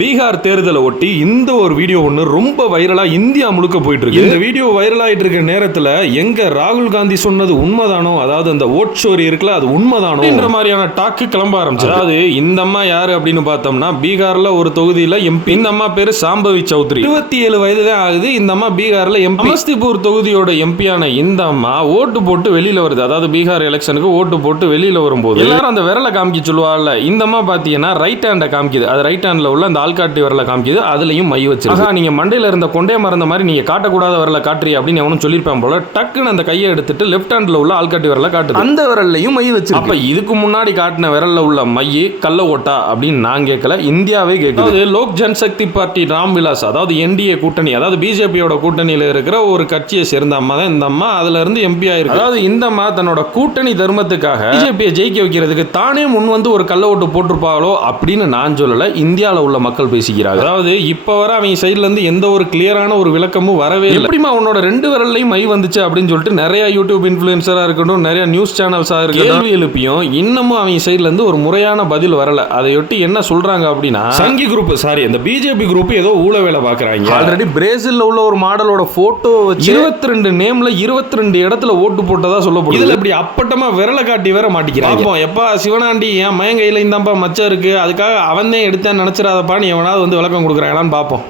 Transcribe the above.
பீகார் தேர்தலை ஒட்டி இந்த ஒரு வீடியோ ஒன்று ரொம்ப வைரலா இந்தியா முழுக்க போயிட்டு இருக்கு. இந்த வீடியோ வைரல் ஆயிட்டு இருக்க நேரத்தில் எங்க ராகுல் காந்தி சொன்னது உண்மைதானோ, அதாவது அந்த ஓட் ஸ்டோரி இருக்குல்ல அது உண்மைதானோ என்ற மாதிரியான டாக்கு கிளம்ப ஆரம்பிச்சு. அதாவது இந்த அம்மா யாரு அப்படின்னு பார்த்தோம்னா பீகார்ல ஒரு தொகுதியில எம்பி. இந்த அம்மா பேரு சாம்பவி சௌத்ரி. 27 வயது தான் ஆகுது. இந்த அம்மா பீகார்ல எம்பி. சமஸ்திபூர் தொகுதியோட எம்பியான இந்த அம்மா ஓட்டு போட்டு வெளியில வருது. அதாவது பீகார் எலெக்ஷனுக்கு ஓட்டு போட்டு வெளியில வரும்போது எல்லாரும் அந்த விரலை காமிக்க சொல்லுவாங்கல்ல, இந்த அம்மா பாத்தீங்கன்னா ரைட் ஹேண்ட காமிக்குது. அது ரைட் ஹேண்ட்ல உள்ள அந்த ஆள்காட்டி வரல காமிக்குது. அதுலயும் மை வச்சிருக்கு. நீங்க மண்டையில இருந்த கொண்டே மறந்த மாதிரி நீங்க காட்டக்கூடாத வரல காட்டுறீ அப்படின்னு அவனும் சொல்லிருப்பான் போல. டக்குன்னு அந்த கையை எடுத்துட்டு லெஃப்ட் ஹேண்ட்ல உள்ள ஆள்காட்டி வரல காட்டுது. அந்த விரல்லையும் மை வச்சிருக்கு. அப்ப இதுக்கு முன்னாடி காட்டின விரல்ல உள்ள மையை கள்ள ஓட்டா அப்படின்னு நான் கேட்கல, இந்தியாவே கேட்குது. லோக் ஜன்சக்தி பார்ட்டி ராம் விலாஸ், அதாவது என்டிஏ கூட்டணி, அதாவது பிஜேபியோட கூட்டணியில இருக்கிற ஒரு கட்சியை சேர்ந்த அம்மா தான் இந்த அம்மா. அதுல இருந்து எம்பி ஆயிருக்கு. அதாவது இந்த அம்மா தன்னோட கூட்டணி தர்மத்துக்காக பிஜேபியை ஜெயிக்க வைக்கிறதுக்கு தானே முன் வந்து ஒரு கள்ள ஓட்டு போட்டிருப்பாங்களோ அப்படின்னு நான் சொல்லல, இந்தியாவில் உள்ள மக்கள் பேசிக்கிறாங்க. அதாவது இப்ப வர அவங்க சைடுல இருந்து எந்த ஒரு கிளியரான ஒரு விளக்கமும் வரவே இல்லை. எப்படிமா உன்னோட 2 விரல்லையும் மை வந்துச்சு அப்படின்னு சொல்லிட்டு நிறைய யூடியூப் இன்ஃபுளுசரா இருக்கட்டும், நிறைய நியூஸ் சேனல்ஸா இருக்கட்டும் கேள்வி எழுப்பியும் இன்னமும் அவங்க சைடுல இருந்து ஒரு முறையான பதில் வரல. அதையொட்டி என்ன சொல்றாங்க அப்படின்னா, சங்கி குரூப் அந்த பிஜேபி குரூப் ஏதோ ஊழ வேலை பாக்குறாங்க. ஆல்ரெடி பிரேசில்ல உள்ள ஒரு மாடலோட போட்டோ வச்சு 22 நேம்ல 22 இடத்துல ஓட்டு போட்டதா சொல்லப்படுது. இதுல இப்படி அப்பட்டமா விரல காட்டி வேற மாட்டிக்கிறாங்க. எப்பா சிவனாண்டி என் மயங்கையில இந்தப்பா மச்சம் இருக்கு, அதுக்காக அவன் தான் எடுத்தேன்னு நினைச்சிடாதப்பா, நீ எவனாவது வந்து விளக்கம் கொடுக்குறாங்களான்னு பார்ப்போம்.